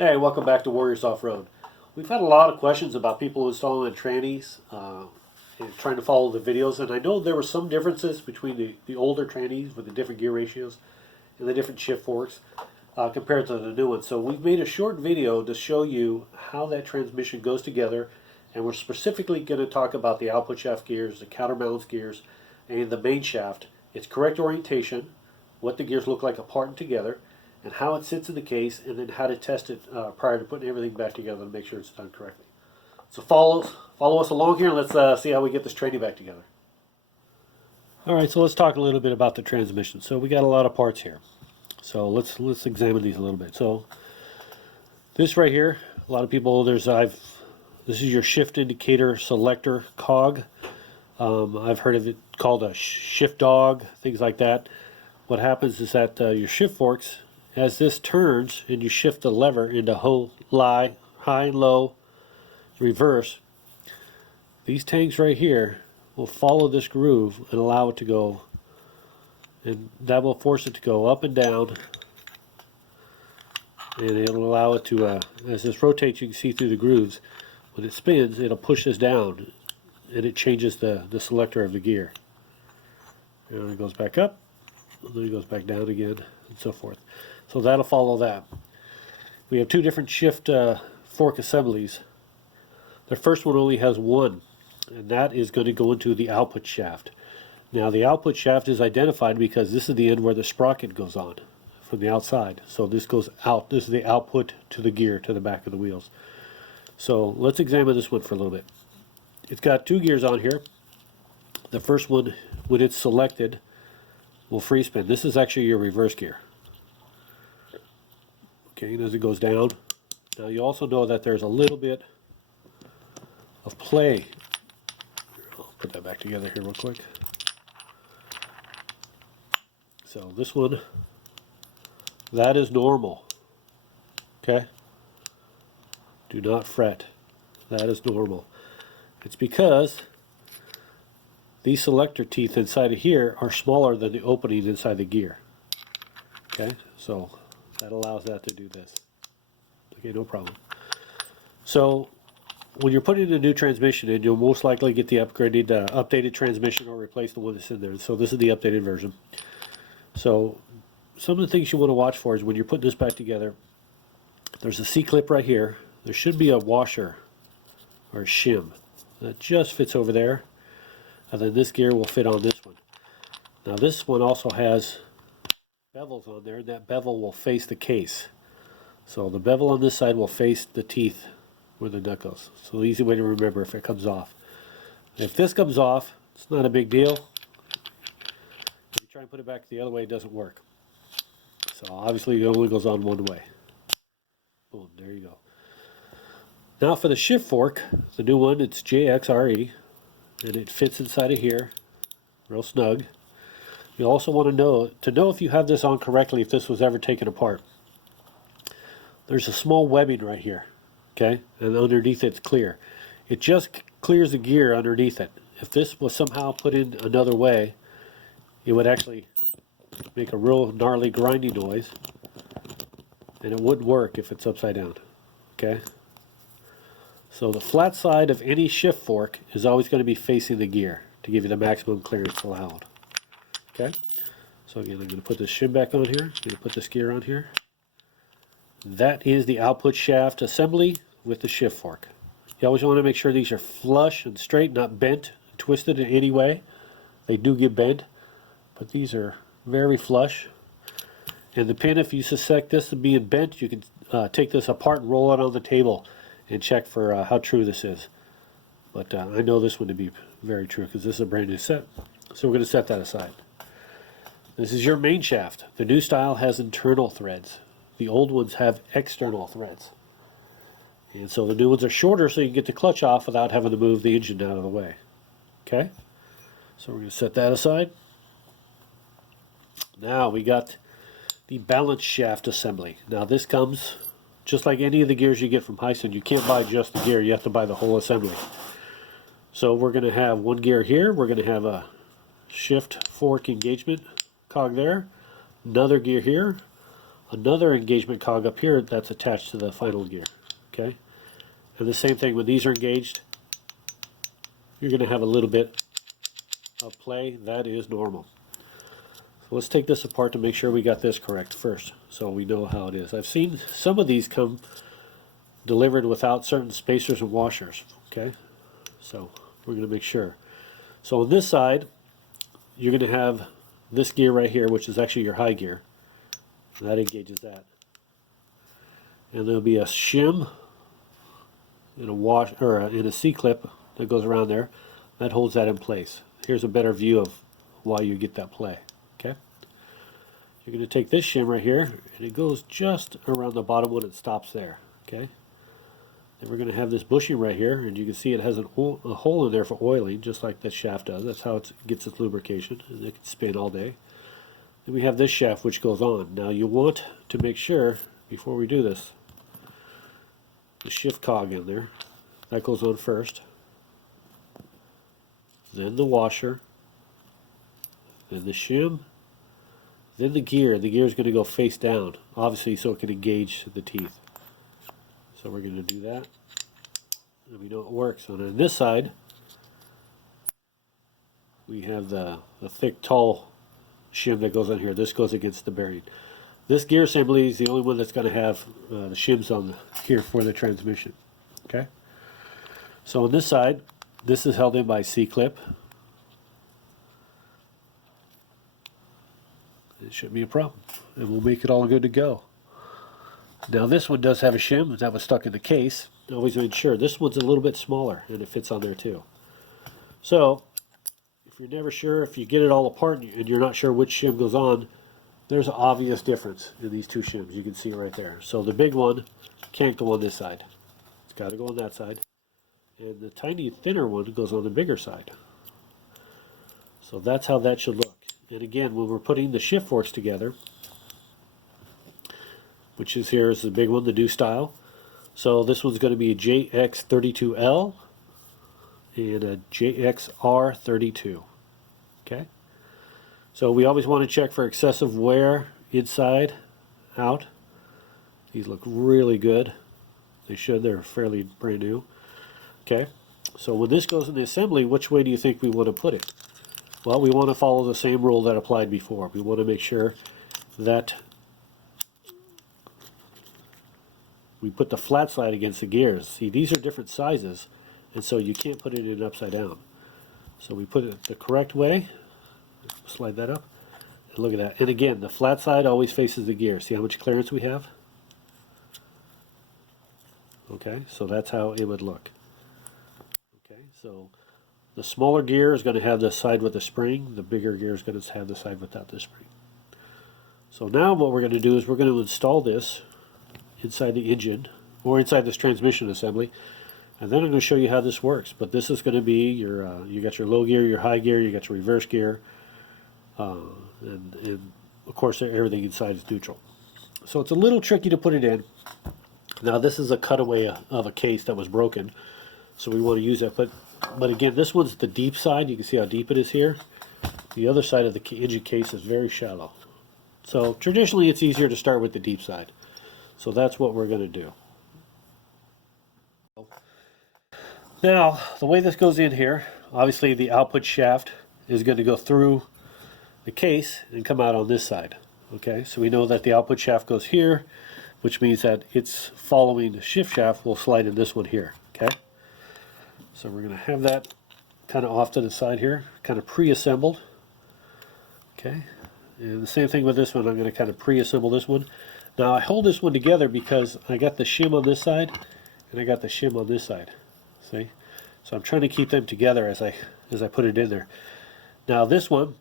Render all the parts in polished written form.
Hey, welcome back to Warriors Off-Road. We've had a lot of questions about people installing trannies and trying to follow the videos, and I know there were some differences between the older trannies with the different gear ratios and the different shift forks compared to the new ones. So we've made a short video to show you how that transmission goes together, and we're specifically going to talk about the output shaft gears, the counterbalance gears, and the main shaft, its correct orientation, what the gears look like apart and together, and how it sits in the case, and then how to test it prior to putting everything back together to make sure it's done correctly. So follow us along here, and let's see how we get this training back together. All right, so let's talk a little bit about the transmission. So we got a lot of parts here. So let's examine these a little bit. So this right here, a lot of people this is your shift indicator selector cog. I've heard of it called a shift dog, things like that. What happens is that your shift forks, as this turns and you shift the lever into high, low, reverse, these tanks right here will follow this groove and allow it to go, and that will force it to go up and down, and it'll allow it to, as this rotates, you can see through the grooves, when it spins, it'll push this down, and it changes the selector of the gear. And it goes back up, and then it goes back down again, and so forth. So that'll follow that. We have two different shift fork assemblies. The first one only has one, and that is going to go into the output shaft. Now the output shaft is identified because this is the end where the sprocket goes on from the outside. So this goes out. This is the output to the gear, to the back of the wheels. So let's examine this one for a little bit. It's got two gears on here. The first one, when it's selected, will free spin. This is actually your reverse gear. Okay, and as it goes down, now you also know that there's a little bit of play. I'll put that back together here real quick. So this one, that is normal. Okay? Do not fret. That is normal. It's because these selector teeth inside of here are smaller than the opening inside the gear. Okay? So that allows that to do this. Okay, no problem. So when you're putting in a new transmission in, you'll most likely get the updated transmission or replace the one that's in there. So this is the updated version. So some of the things you want to watch for is when you're putting this back together, there's a C-clip right here. There should be a washer or a shim that just fits over there, and then this gear will fit on this one. Now this one also has bevels on there, and that bevel will face the case. So the bevel on this side will face the teeth where the nut goes. So the easy way to remember if it comes off. If this comes off, it's not a big deal. If you try and put it back the other way, it doesn't work. So obviously it only goes on one way. Boom, there you go. Now for the shift fork, the new one, it's JXRE, and it fits inside of here, real snug. You also want to know if you have this on correctly, if this was ever taken apart. There's a small webbing right here, okay, and underneath it's clear. It just clears the gear underneath it. If this was somehow put in another way, it would actually make a real gnarly grinding noise, and it wouldn't work if it's upside down, okay? So the flat side of any shift fork is always going to be facing the gear to give you the maximum clearance allowed. Okay, so again, I'm going to put this shim back on here. I'm going to put this gear on here. That is the output shaft assembly with the shift fork. You always want to make sure these are flush and straight, not bent, twisted in any way. They do get bent, but these are very flush. And the pin, if you suspect this being bent, you can take this apart and roll it on the table and check for how true this is. But I know this one to be very true because this is a brand new set. So we're going to set that aside. This is your main shaft. The new style has internal threads. The old ones have external threads. And so the new ones are shorter so you can get the clutch off without having to move the engine out of the way. Okay? So we're going to set that aside. Now we got the balance shaft assembly. Now this comes just like any of the gears you get from Hisun. You can't buy just the gear, you have to buy the whole assembly. So we're going to have one gear here. We're going to have a shift fork engagement cog there, another gear here, another engagement cog up here that's attached to the final gear. Okay, and the same thing when these are engaged, you're going to have a little bit of play. That is normal. So let's take this apart to make sure we got this correct first, so we know how it is. I've seen some of these come delivered without certain spacers and washers. Okay, so we're going to make sure. So on this side, you're going to have this gear right here, which is actually your high gear. That engages that. And there'll be a shim and a wash or in a C-clip that goes around there that holds that in place. Here's a better view of why you get that play. Okay, you're going to take this shim right here, and it goes just around the bottom when it stops there. Okay, then we're going to have this bushing right here, and you can see it has a hole in there for oiling, just like this shaft does. That's how it gets its lubrication, and it can spin all day. Then we have this shaft which goes on. Now you want to make sure, before we do this, the shift cog in there, that goes on first, then the washer, then the shim, then the gear. The gear is going to go face down, obviously, so it can engage the teeth. So we're going to do that, and we know it works. And on this side, we have the thick, tall shim that goes on here. This goes against the bearing. This gear assembly is the only one that's going to have the shims on here for the transmission. Okay. So on this side, this is held in by C-clip. It shouldn't be a problem, and we'll make it all good to go. Now this one does have a shim that was stuck in the case. I always made sure this one's a little bit smaller, and it fits on there too. So if you're never sure, if you get it all apart and you're not sure which shim goes on, there's an obvious difference in these two shims. You can see it right there. So the big one can't go on this side. It's got to go on that side. And the tiny, thinner one goes on the bigger side. So that's how that should look. And again, when we're putting the shift forks together, which is here is the big one, the new style. So this one's going to be a JX32L and a JXR32. Okay? So we always want to check for excessive wear inside, out. These look really good. They should. They're fairly brand new. Okay? So when this goes in the assembly, which way do you think we want to put it? Well, we want to follow the same rule that applied before. We want to make sure that we put the flat side against the gears. See, these are different sizes, and so you can't put it in upside down. So we put it the correct way. Slide that up, and look at that. And again, the flat side always faces the gear. See how much clearance we have? Okay, so that's how it would look. Okay, so the smaller gear is going to have the side with the spring. The bigger gear is going to have the side without the spring. So now what we're going to do is we're going to install this inside the engine, or inside this transmission assembly, and then I'm going to show you how this works. But this is going to be your, you got your low gear, your high gear, you got your reverse gear, and of course everything inside is neutral. So it's a little tricky to put it in. Now this is a cutaway of a case that was broken, so we want to use that. But again, this one's the deep side. You can see how deep it is here. The other side of the engine case is very shallow. So traditionally it's easier to start with the deep side. So that's what we're going to do. Now, the way this goes in here, obviously the output shaft is going to go through the case and come out on this side. Okay, so we know that the output shaft goes here, which means that it's following the shift shaft will slide in this one here. Okay, so we're going to have that kind of off to the side here, kind of pre-assembled. Okay, and the same thing with this one. I'm going to kind of pre-assemble this one. Now I hold this one together because I got the shim on this side and I got the shim on this side. See? So I'm trying to keep them together as I put it in there. Now this one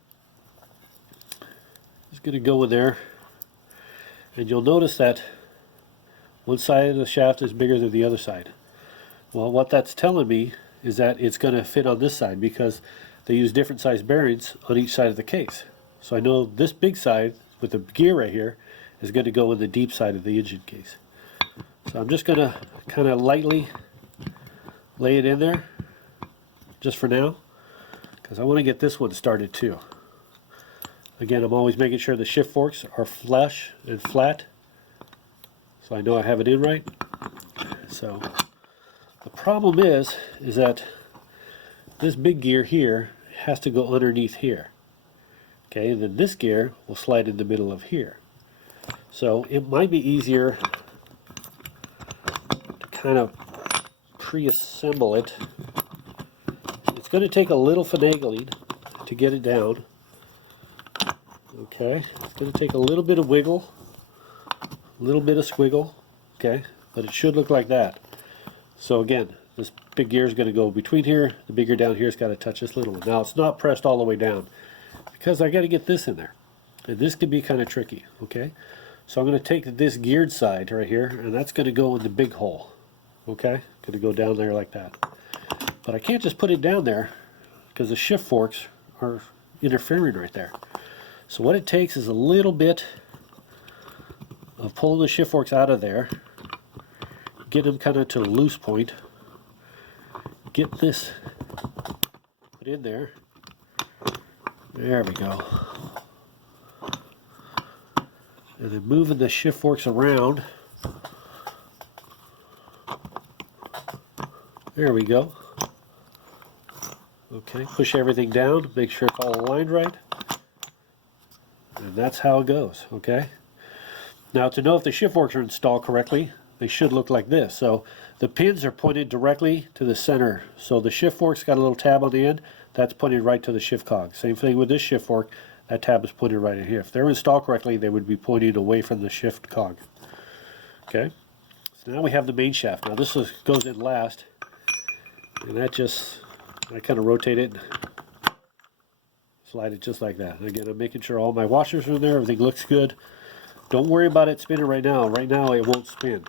is going to go in there, and you'll notice that one side of the shaft is bigger than the other side. Well, what that's telling me is that it's going to fit on this side because they use different size bearings on each side of the case. So I know this big side with the gear right here is going to go in the deep side of the engine case. So I'm just going to kind of lightly lay it in there just for now, because I want to get this one started too. Again, I'm always making sure the shift forks are flush and flat so I know I have it in right. So the problem is that this big gear here has to go underneath here. Okay, and then this gear will slide in the middle of here. So it might be easier to kind of pre-assemble it. It's going to take a little finagling to get it down. Okay, it's going to take a little bit of wiggle, a little bit of squiggle, okay, but it should look like that. So again, this big gear is going to go between here, the big gear down here has got to touch this little one. Now it's not pressed all the way down because I got to get this in there. And this could be kind of tricky, okay? So I'm going to take this geared side right here, and that's going to go in the big hole, okay? Going to go down there like that. But I can't just put it down there because the shift forks are interfering right there. So what it takes is a little bit of pulling the shift forks out of there, get them kind of to a loose point, get this put in there. There we go. And then moving the shift forks around. There we go. Okay, push everything down, make sure it's all aligned right. And that's how it goes, okay? Now to know if the shift forks are installed correctly, they should look like this. So the pins are pointed directly to the center. So the shift fork's got a little tab on the end, that's pointed right to the shift cog. Same thing with this shift fork, that tab is pointed right in here. If they're installed correctly, they would be pointing away from the shift cog. Okay, so now we have the main shaft. Now this goes in last, and that just, I kind of rotate it, slide it just like that. Again, I'm making sure all my washers are in there, everything looks good. Don't worry about it spinning right now. Right now it won't spin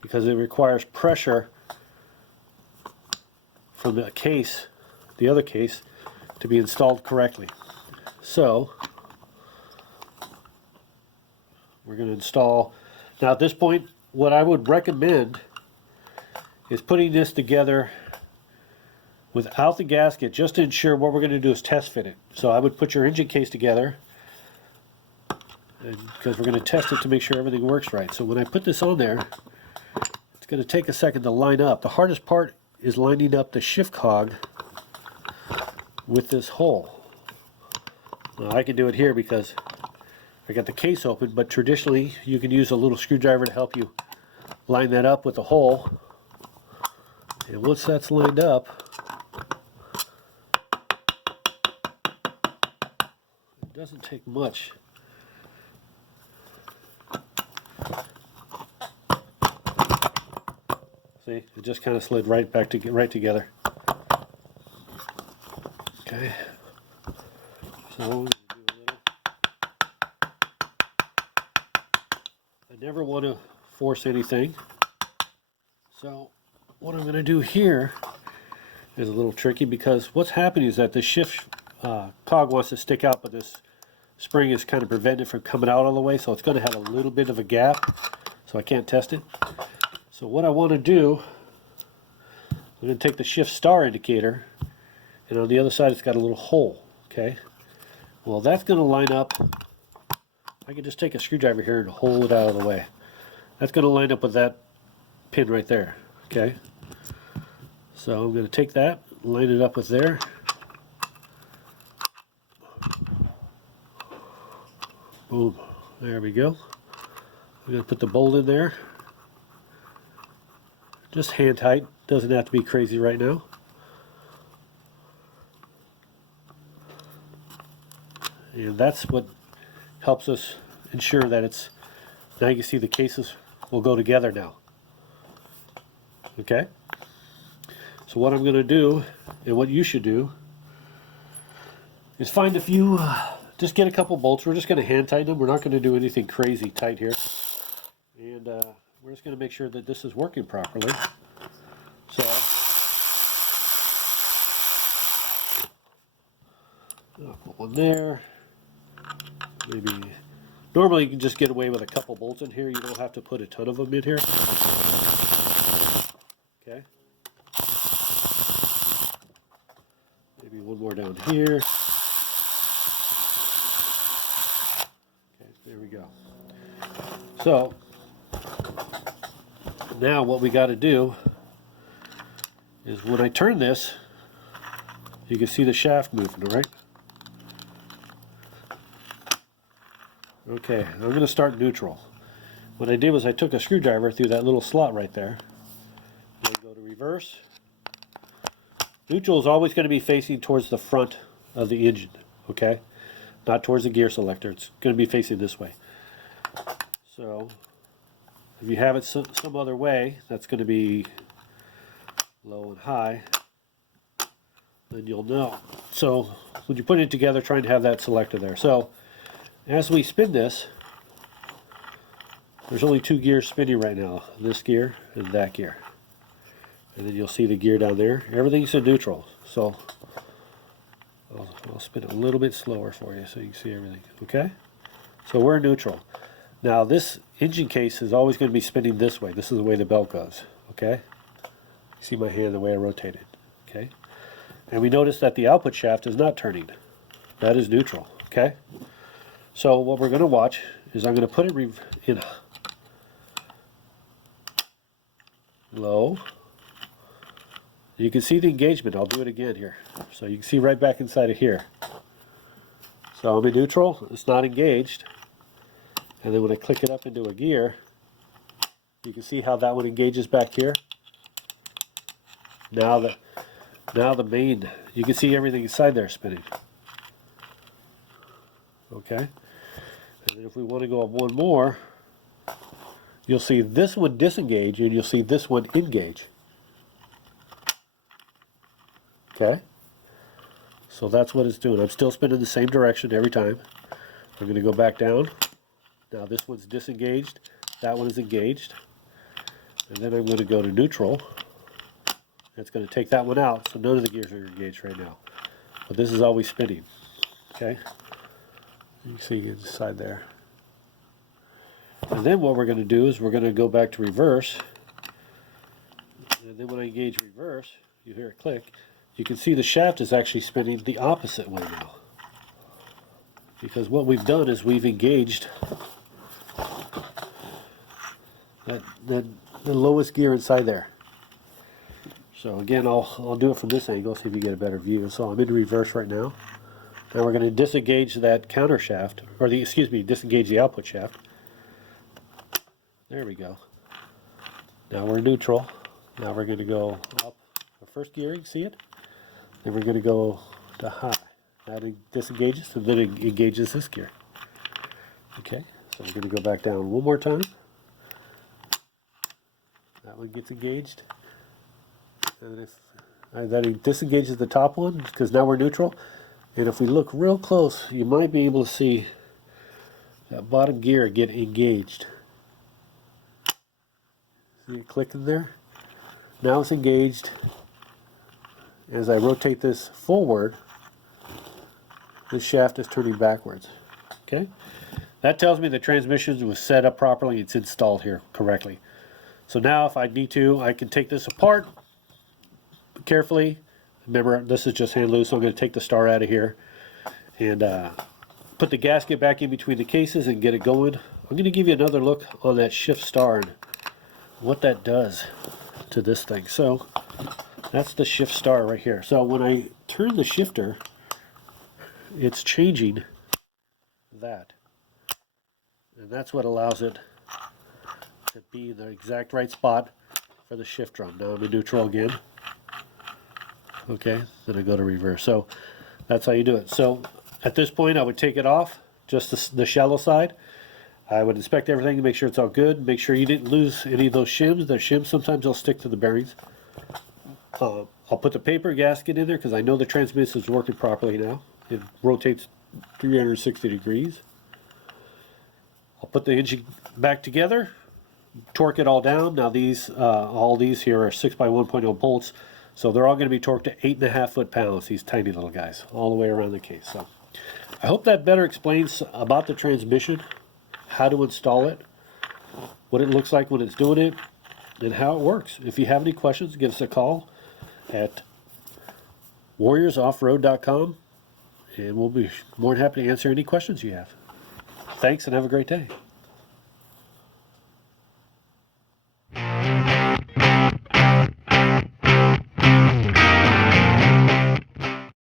because it requires pressure from the case, the other case, to be installed correctly. So we're going to install. Now at this point, what I would recommend is putting this together without the gasket, just to ensure. What we're going to do is test fit it. So I would put your engine case together, because we're going to test it to make sure everything works right. So when I put this on there, it's going to take a second to line up. The hardest part is lining up the shift cog with this hole. Now I can do it here because I got the case open, but traditionally you can use a little screwdriver to help you line that up with the hole. And once that's lined up, it doesn't take much. See, it just kind of slid right back to get right together. Okay, so we'll do a little. I never want to force anything. So what I'm going to do here is a little tricky, because what's happening is that the shift cog wants to stick out, but this spring is kind of preventing it from coming out all the way, so it's going to have a little bit of a gap, so I can't test it. So what I want to do, I'm going to take the shift star indicator, and on the other side it's got a little hole, okay? Well, that's going to line up. I can just take a screwdriver here and hold it out of the way. That's going to line up with that pin right there, okay? So I'm going to take that, line it up with there. Boom, there we go. I'm going to put the bolt in there. Just hand tight, doesn't have to be crazy right now. And that's what helps us ensure that it's, now you can see the cases will go together now. Okay? So what I'm going to do, and what you should do, is find a few, just get a couple bolts. We're just going to hand tighten them. We're not going to do anything crazy tight here. And we're just going to make sure that this is working properly. So I'll put one there. Maybe, normally you can just get away with a couple bolts in here. You don't have to put a ton of them in here. Okay. Maybe one more down here. Okay, there we go. So now what we got to do is when I turn this, you can see the shaft moving, all right? Okay, I'm going to start neutral. What I did was I took a screwdriver through that little slot right there. Then go to reverse. Neutral is always going to be facing towards the front of the engine, okay? Not towards the gear selector. It's going to be facing this way. So if you have it some other way, that's going to be low and high, then you'll know. So when you put it together, try and have that selector there. So as we spin this, there's only two gears spinning right now, this gear and that gear. And then you'll see the gear down there. Everything's in neutral. So I'll spin it a little bit slower for you so you can see everything. Okay? So we're in neutral. Now this engine case is always going to be spinning this way. This is the way the belt goes. Okay? You see my hand the way I rotate it. Okay? And we notice that the output shaft is not turning. That is neutral. Okay? So what we're going to watch is I'm going to put it in low. You can see the engagement. I'll do it again here. So you can see right back inside of here. So I'm in neutral. It's not engaged. And then when I click it up into a gear, you can see how that one engages back here. Now the main, you can see everything inside there spinning. Okay? And then if we want to go up one more, you'll see this one disengage and you'll see this one engage. Okay? So that's what it's doing. I'm still spinning the same direction every time. I'm going to go back down. Now this one's disengaged, that one is engaged. And then I'm going to go to neutral. It's going to take that one out, so none of the gears are engaged right now. But this is always spinning. Okay? You can see inside there. And then what we're going to do is we're going to go back to reverse. And then when I engage reverse, you hear it click. You can see the shaft is actually spinning the opposite way now. Because what we've done is we've engaged the lowest gear inside there. So again, I'll do it from this angle, see if you get a better view. So I'm in reverse right now. Now we're going to disengage that counter shaft, or disengage the output shaft. There we go. Now we're neutral. Now we're going to go up the first gear, you can see it. Then we're going to go to high. That disengages, and then it engages this gear. Okay, so we're going to go back down one more time. That one gets engaged. And if that disengages the top one, because now we're neutral. And if we look real close, you might be able to see that bottom gear get engaged. See it clicking there? Now it's engaged. As I rotate this forward, the shaft is turning backwards. Okay? That tells me the transmission was set up properly. It's installed here correctly. So now if I need to, I can take this apart carefully. Remember, this is just hand loose, so I'm going to take the star out of here and put the gasket back in between the cases and get it going. I'm going to give you another look on that shift star and what that does to this thing. So that's the shift star right here. So when I turn the shifter, it's changing that. And that's what allows it to be in the exact right spot for the shift drum. Now I'm in neutral again. Okay, then I go to reverse. So that's how you do it. So at this point I would take it off, just the shallow side. I would inspect everything to make sure it's all good. Make sure you didn't lose any of those shims. The shims, sometimes they'll stick to the bearings. I'll put the paper gasket in there because I know the transmission is working properly now. It rotates 360 degrees. I'll put the engine back together, torque it all down. Now these, all these here are 6x1.0 bolts, so they're all going to be torqued to 8.5 foot-pounds, these tiny little guys, all the way around the case. So I hope that better explains about the transmission, how to install it, what it looks like when it's doing it, and how it works. If you have any questions, give us a call at warriorsoffroad.com, and we'll be more than happy to answer any questions you have. Thanks, and have a great day.